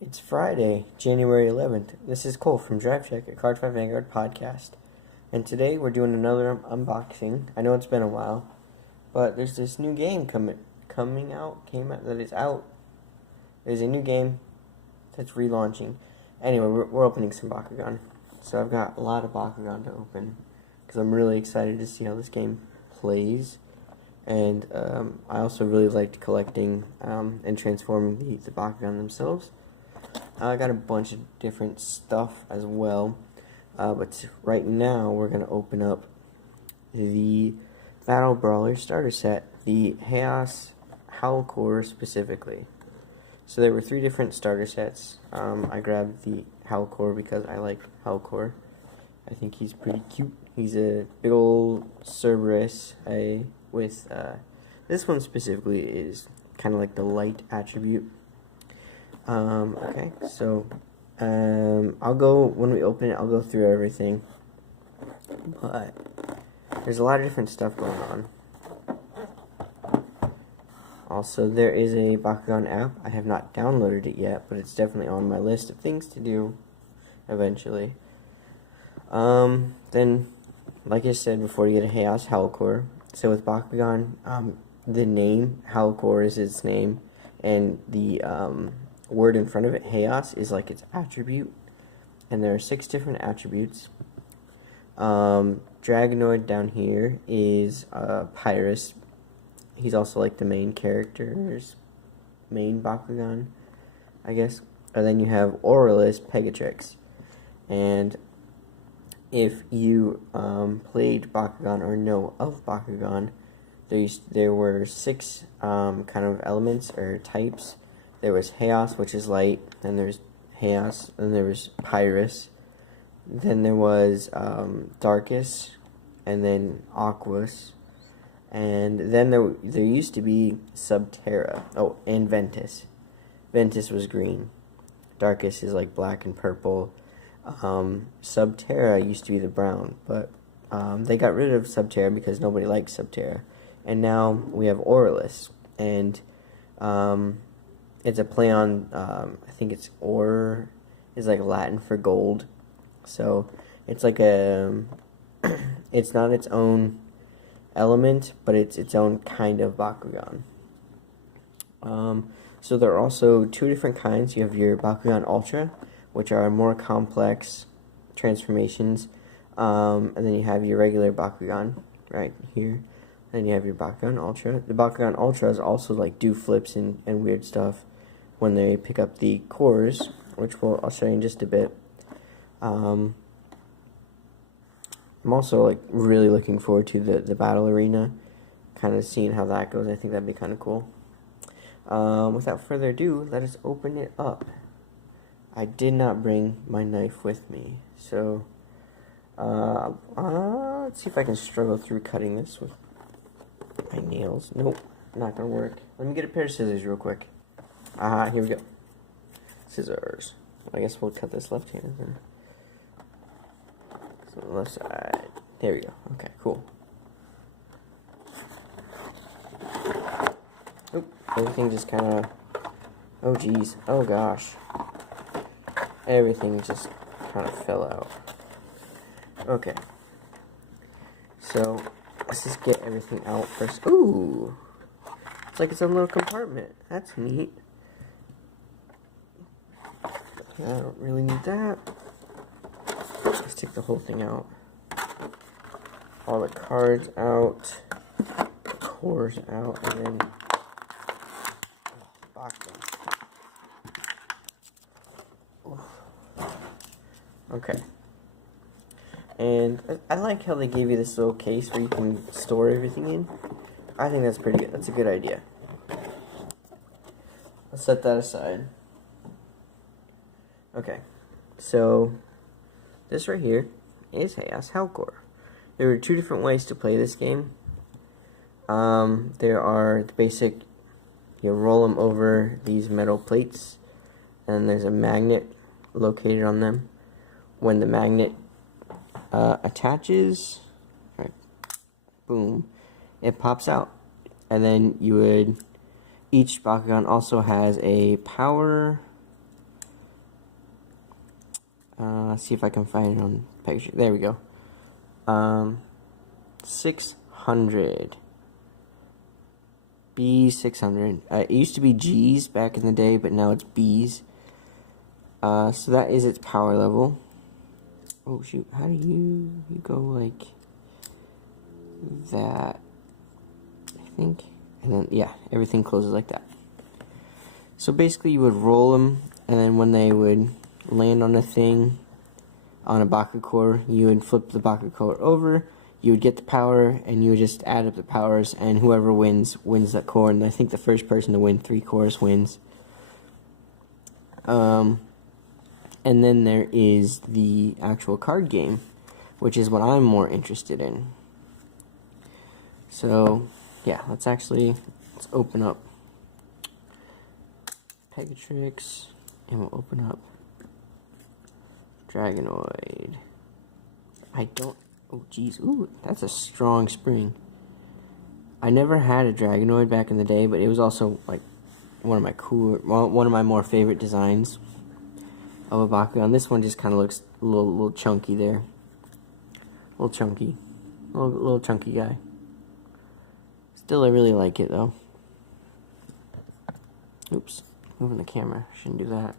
It's Friday, January 11th. This is Cole from Drivecheck, a Card 5 Vanguard podcast. And today we're doing another unboxing. I know it's been a while, but there's this new game came out. There's a new game that's relaunching. Anyway, we're opening some Bakugan. So I've got a lot of Bakugan to open because I'm really excited to see how this game plays. And I also really liked collecting and transforming the Bakugan themselves. I got a bunch of different stuff as well, but right now we're going to open up the Battle Brawler starter set, the Haos Howlkor specifically. So there were 3 different starter sets. I grabbed the Howlkor because I like Howlkor. I think he's pretty cute. He's a big old Cerberus with, this one specifically is kind of like the light attribute. Okay, so, when we open it, I'll go through everything, but there's a lot of different stuff going on. Also, there is a Bakugan app. I have not downloaded it yet, but it's definitely on my list of things to do eventually. Then, like I said before, you get a Haos Howlkor. So with Bakugan, the name, Howlkor is its name, and the, word in front of it, Haos, is like its attribute, and there are 6 different attributes. Dragonoid down here is Pyrus. He's also like the main character's main Bakugan, I guess. And then you have Aurelus Pegatrix, and if you played Bakugan or know of Bakugan, there were 6 kind of elements or types. There was Haos, which is light, then there's Haos, then there was Pyrus, then there was Darkus, and then Aquos, and then there used to be Subterra, and Ventus. Ventus was green. Darkus is like black and purple. Subterra used to be the brown, but they got rid of Subterra because nobody likes Subterra, and now we have Aurelus, and it's a play on, I think it's ore is like Latin for gold. So it's like it's not its own element, but it's its own kind of Bakugan. So there are also 2 different kinds. You have your Bakugan Ultra, which are more complex transformations. And then you have your regular Bakugan right here. Then you have your Bakugan Ultra. The Bakugan Ultras also like do flips and weird stuff when they pick up the cores, which I'll show you in just a bit. I'm also like really looking forward to the battle arena, kind of seeing how that goes. I think that'd be kind of cool. Without further ado, let us open it up. I did not bring my knife with me, so let's see if I can struggle through cutting this with my nails. Nope, not gonna work. Let me get a pair of scissors real quick. Here we go. Scissors. I guess we'll cut this left-handed then. So the left side. There we go. Okay, cool. Oop, everything just kind of... Oh, geez. Oh, gosh. Everything just kind of fell out. Okay. So, let's just get everything out first. Ooh! It's like its own little compartment. That's neat. I don't really need that. Let's take the whole thing out. All the cards out. The cores out. And then... Okay. And I like how they gave you this little case where you can store everything in. I think that's pretty good. That's a good idea. Let's set that aside. Okay, so this right here is Haos Howlkor. There are 2 different ways to play this game. There are the basic, you roll them over these metal plates, and there's a magnet located on them. When the magnet attaches, right, boom, it pops out. And then each Bakugan also has a power See if I can find it on picture. There we go. 600. B600. It used to be G's back in the day, but now it's B's. So that is its power level. Oh shoot, how do you go like that? I think. And then, yeah, everything closes like that. So basically you would roll them, and then when they would land on a thing, on a Bakugan, you would flip the Bakugan over, you would get the power, and you would just add up the powers, and whoever wins that core, and I think the first person to win 3 cores wins. And then there is the actual card game, which is what I'm more interested in. So, yeah, let's open up Pegatrix, and we'll open up Dragonoid. Oh geez, ooh, that's a strong spring. I never had a Dragonoid back in the day, but it was also like one of my more favorite designs of a Bakugan. This one just kind of looks a little chunky there. Little chunky guy. Still, I really like it though. Oops, moving the camera. Shouldn't do that.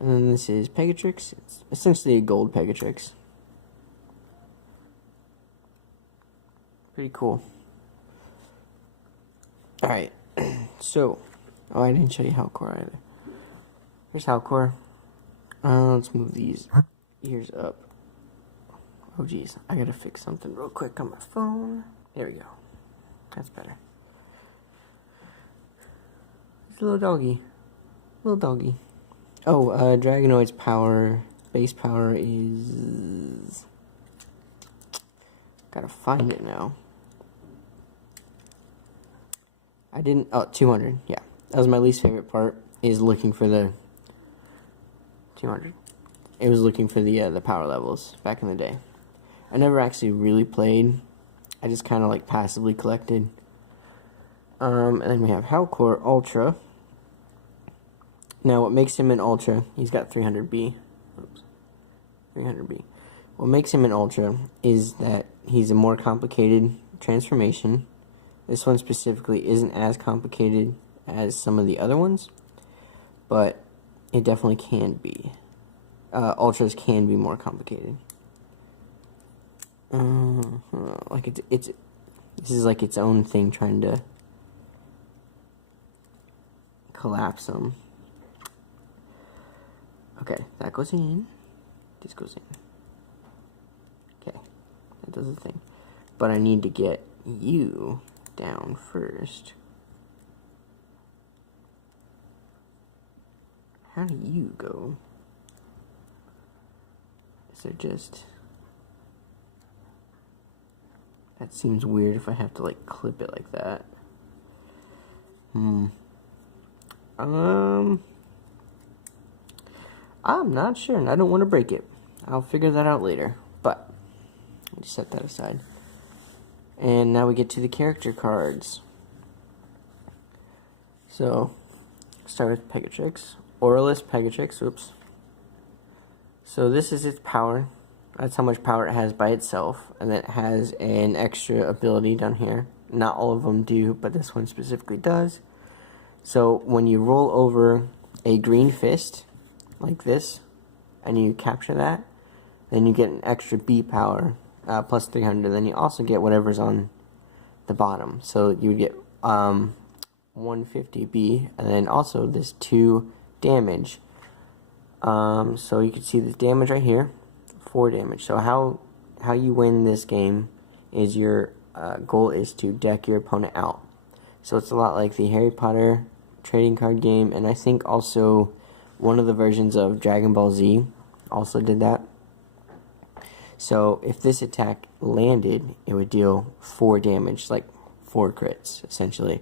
And then this is Pegatrix. It's essentially a gold Pegatrix. Pretty cool. Alright, so, I didn't show you Howlkor either. Here's Howlkor. Let's move these ears up. Oh geez, I gotta fix something real quick on my phone. There we go. That's better. It's a little doggy. Oh, Dragonoid's base power is... Gotta find it now. 200, yeah. That was my least favorite part, is looking for the 200. It was looking for the power levels back in the day. I never actually really played. I just kind of like passively collected. And then we have Howlkor Ultra. Now, what makes him an Ultra, he's got 300B. Oops. 300B. What makes him an Ultra is that he's a more complicated transformation. This one specifically isn't as complicated as some of the other ones, but it definitely can be. Ultras can be more complicated. Like this is like its own thing, trying to collapse them. Okay, that goes in. This goes in. Okay, that does the thing. But I need to get you down first. How do you go? Is there just... That seems weird if I have to like clip it like that. I'm not sure, and I don't want to break it. I'll figure that out later, but I'll just set that aside. And now we get to the character cards. So, start with Pegatrix. Aurelus Pegatrix, oops. So this is its power. That's how much power it has by itself. And then it has an extra ability down here. Not all of them do, but this one specifically does. So when you roll over a green fist, like this, and you capture that, then you get an extra B power, plus 300. Then you also get whatever's on the bottom. So you would get 150 B, and then also this 2 damage. So you can see the damage right here, 4 damage. So how you win this game is your goal is to deck your opponent out. So it's a lot like the Harry Potter trading card game, and I think also one of the versions of Dragon Ball Z also did that. So if this attack landed, it would deal 4 damage, like 4 crits essentially.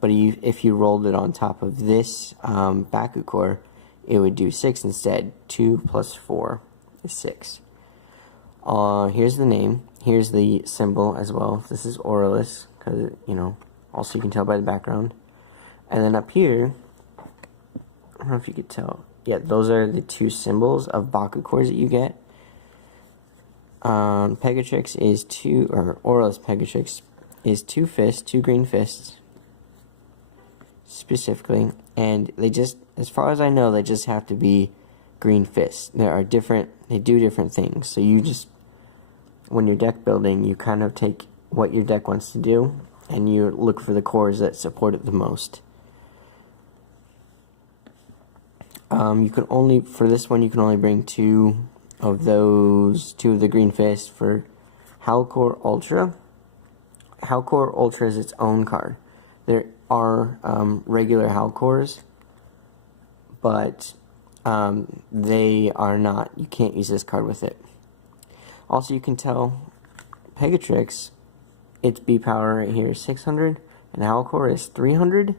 But if you rolled it on top of this Bakugan, it would do 6 instead. 2 plus 4 is 6. Here's the name. Here's the symbol as well. This is Aurelus, because, you know, also you can tell by the background. And then up here, I don't know if you could tell, yeah, those are the two symbols of Bakukors that you get. Pegatrix is Aurelus Pegatrix is 2 fists, 2 green fists, specifically, and they just, as far as I know, they just have to be green fists. They do different things, so you just, when you're deck building, you kind of take what your deck wants to do, and you look for the cores that support it the most. You can only, for this one, you can only bring 2 of the green fists for Howlkor Ultra. Howlkor Ultra is its own card. There are regular Howlkors, but they are not, you can't use this card with it. Also, you can tell Pegatrix, its B power right here is 600, and Howlkor is 300.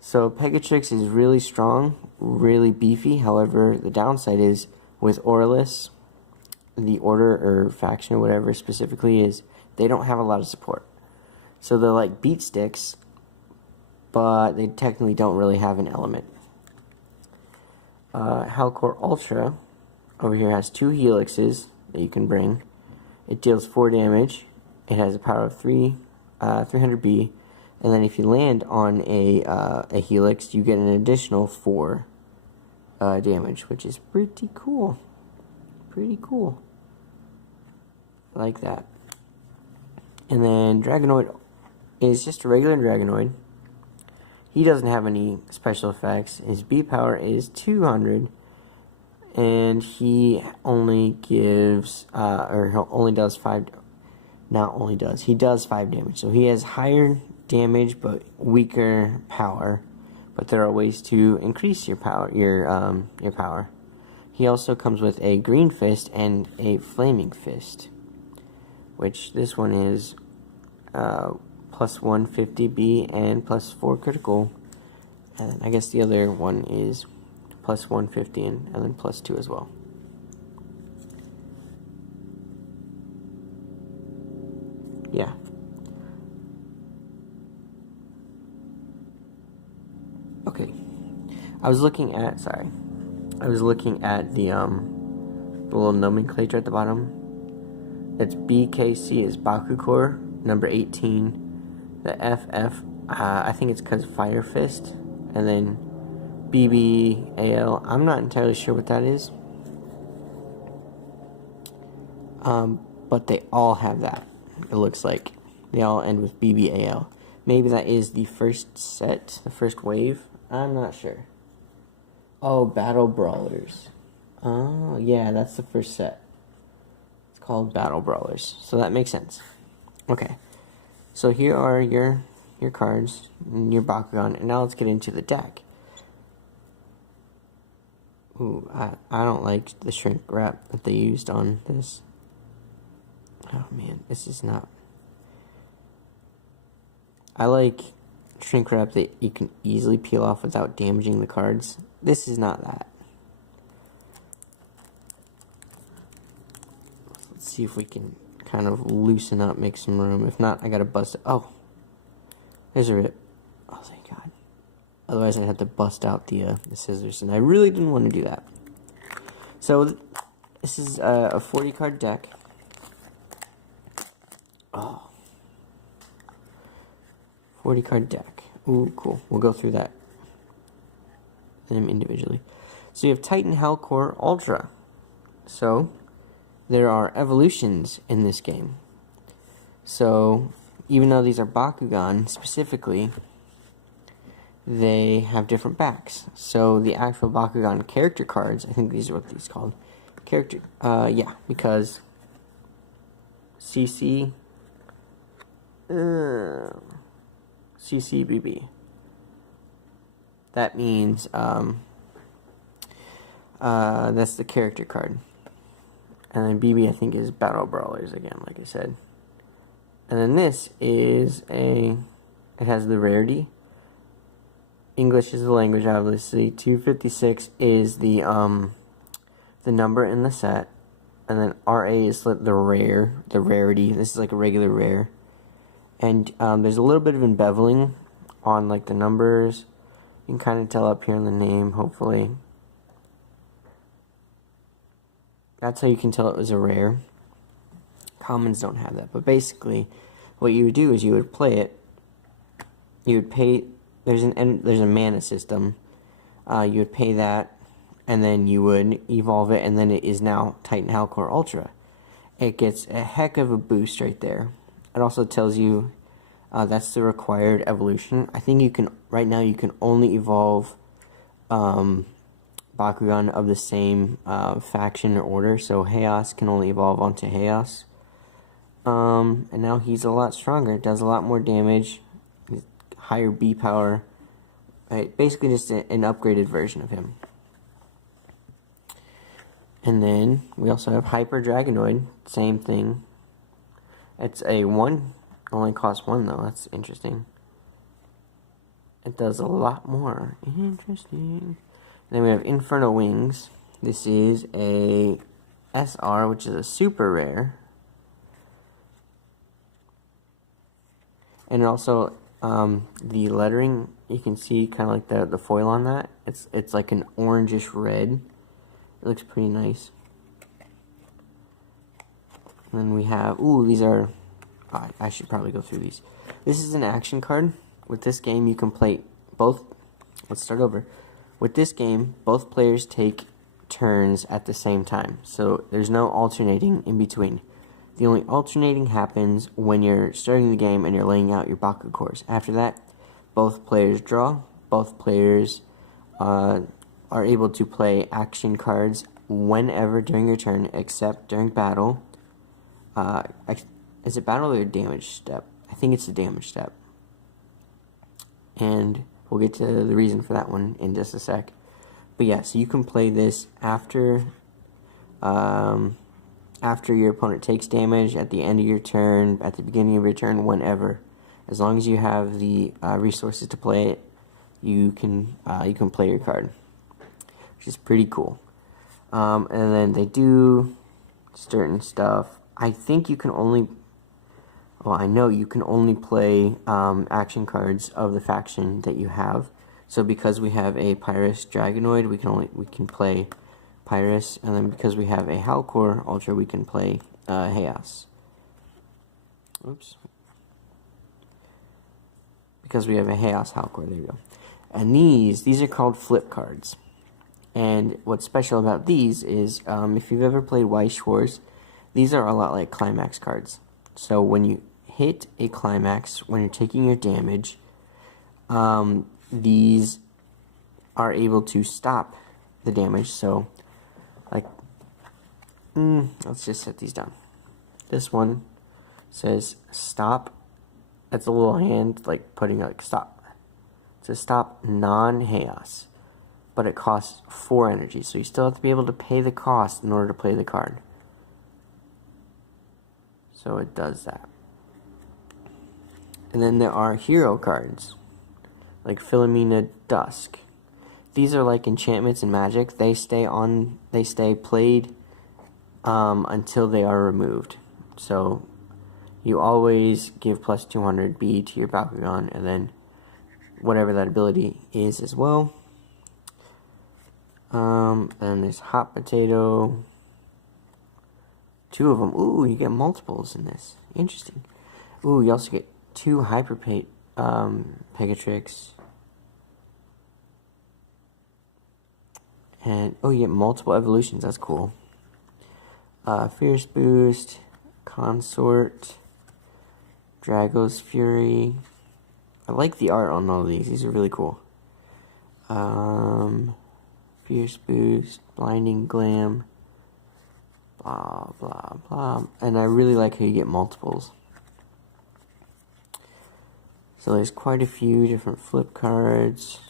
So Pegatrix is really strong, really beefy. However, the downside is with Aurelus, the order or faction or whatever specifically is, they don't have a lot of support. So they're like beat sticks, but they technically don't really have an element. Howlkor Ultra over here has 2 helixes that you can bring. It deals 4 damage. It has a power of 300B. And then if you land on a helix, you get an additional 4 damage, which is pretty cool. Pretty cool. I like that. And then Dragonoid is just a regular Dragonoid. He doesn't have any special effects. His B power is 200. And he only gives, he only does 5, not only does, he does 5 damage. So he has higher damage but weaker power, but there are ways to increase your power. Your power. He also comes with a green fist and a flaming fist, which this one is plus 150B and plus 4 critical, and I guess the other one is plus 150 and then plus 2 as well. Yeah. Okay. I was looking at the little nomenclature at the bottom. It's BKC is Bakukor, number 18. The FF, I think it's because Fire Fist, and then BBAL, I'm not entirely sure what that is. But they all have that. It looks like they all end with BBAL. Maybe that is the first set, the first wave. I'm not sure. Oh, Battle Brawlers. Oh, yeah, that's the first set. It's called Battle Brawlers, so that makes sense. Okay, so here are your cards, and your Bakugan, and now let's get into the deck. Ooh, I don't like the shrink wrap that they used on this. Oh man, this is not... I like shrink wrap that you can easily peel off without damaging the cards. This is not that. Let's see if we can kind of loosen up, make some room. If not, I gotta bust it. Oh, there's a rip. Oh, thank God. Otherwise, I'd have to bust out the scissors, and I really didn't want to do that. So, this is a 40 card deck. Oh. 40 card deck. Ooh, cool. We'll go through them individually. So you have Titan Howlkor Ultra. So there are evolutions in this game. So even though these are Bakugan specifically, they have different backs. So the actual Bakugan character cards, I think these are what these called. Yeah, because CCBB. That means that's the character card. And then BB I think is Battle Brawlers again, like I said. And then this is it has the rarity. English is the language, obviously. 256 is the number in the set. And then RA is the rarity. This is like a regular rare. And there's a little bit of embezzling on like the numbers You can kind of tell up here in the name, hopefully. That's how you can tell it was a rare. Commons don't have that, but basically, what you would do is you would play it. You would pay. There's a mana system. You would pay that, and then you would evolve it, and then it is now Titan Howlkor Ultra. It gets a heck of a boost right there. It also tells you that's the required evolution. I think you can right now you can only evolve Bakugan of the same faction or order. So Haos can only evolve onto Haos. And now he's a lot stronger. Does a lot more damage. Higher B power. Right, basically just an upgraded version of him. And then we also have Hyper Dragonoid. Same thing. It's a 1. Only costs 1 though. That's interesting. It does a lot more. Interesting. And then we have Inferno Wings. This is a SR, which is a super rare. And also, the lettering, you can see kind of like the foil on that. It's like an orangish red. It looks pretty nice. And then we have, these are, I should probably go through these. This is an action card. With this game, you can play both. Let's start over. With this game, both players take turns at the same time. So there's no alternating in between. The only alternating happens when you're starting the game and you're laying out your Bakugans. After that, both players draw. Both players are able to play action cards whenever during your turn, except during battle. Is it battle or a damage step? I think it's a damage step. And we'll get to the reason for that one in just a sec. But yeah, so you can play this after your opponent takes damage, at the end of your turn, at the beginning of your turn, whenever. As long as you have the resources to play it, you can play your card, which is pretty cool. And then they do certain stuff. I think you can only, I know you can only play action cards of the faction that you have. So because we have a Pyrus Dragonoid, we can play Pyrus, and then because we have a Howlkor Ultra, we can play Haos. Oops. Because we have a Haos Howlkor, there you go. And these are called flip cards. And what's special about these is, if you've ever played Weiss Wars, these are a lot like climax cards. So when you hit a climax, when you're taking your damage, these are able to stop the damage. So, like, let's just set these down. This one says stop. That's a little hand, like putting like stop. It says stop non-Haos. But it costs 4 energy, so you still have to be able to pay the cost in order to play the card. So it does that. And then there are hero cards, like Philomena Dusk. These are like enchantments in Magic. They stay played until they are removed. So you always give plus 200 B to your Bakugan, and then whatever that ability is as well. And there's Hot Potato. 2 of them. Ooh, you get multiples in this. Interesting. Ooh, you also get 2 Hyper Pegatrix. And, you get multiple evolutions. That's cool. Fierce Boost, Consort, Drago's Fury. I like the art on all of these. These are really cool. Fierce Boost, Blinding Glam, blah, blah, blah. And I really like how you get multiples. So there's quite a few different flip cards.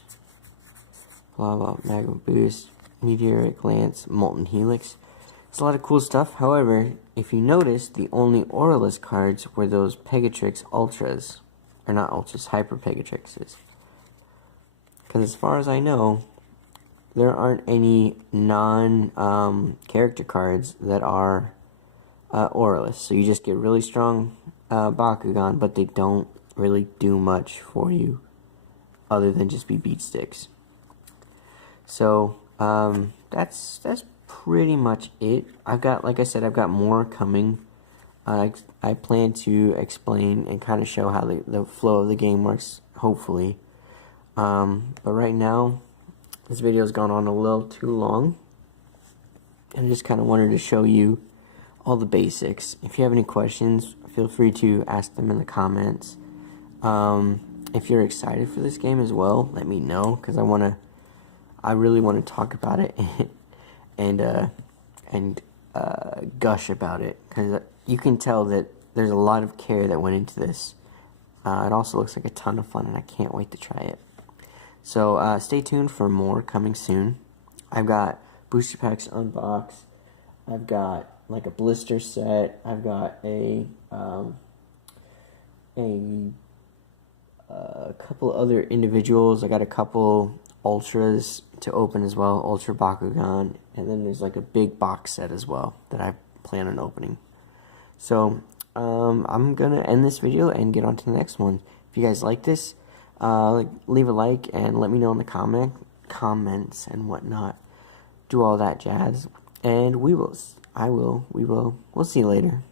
Blah, blah, Magma Boost, Meteoric Lance, Molten Helix. It's a lot of cool stuff. However, if you notice, the only Auralist cards were those Pegatrix Ultras. Or not Ultras, Hyper Pegatrixes. Because as far as I know, there aren't any non-character cards that are Auralist. So you just get really strong Bakugan, but they don't really do much for you other than just be beat sticks. So that's pretty much it. Like I said, I've got more coming. I plan to explain and kind of show how the flow of the game works, hopefully. But right now, this video has gone on a little too long, and I just kind of wanted to show you all the basics. If you have any questions, feel free to ask them in the comments. If you're excited for this game as well, let me know, because I really want to talk about it and gush about it, because you can tell that there's a lot of care that went into this. It also looks like a ton of fun, and I can't wait to try it. So stay tuned for more coming soon. I've got booster packs unboxed. I've got like a blister set. I've got a couple other individuals. I got a couple ultras to open as well, Ultra Bakugan, and then there's like a big box set as well that I plan on opening. So I'm gonna end this video and get on to the next one. If you guys like this, leave a like and let me know in the comments and whatnot. Do all that jazz, and we'll see you later.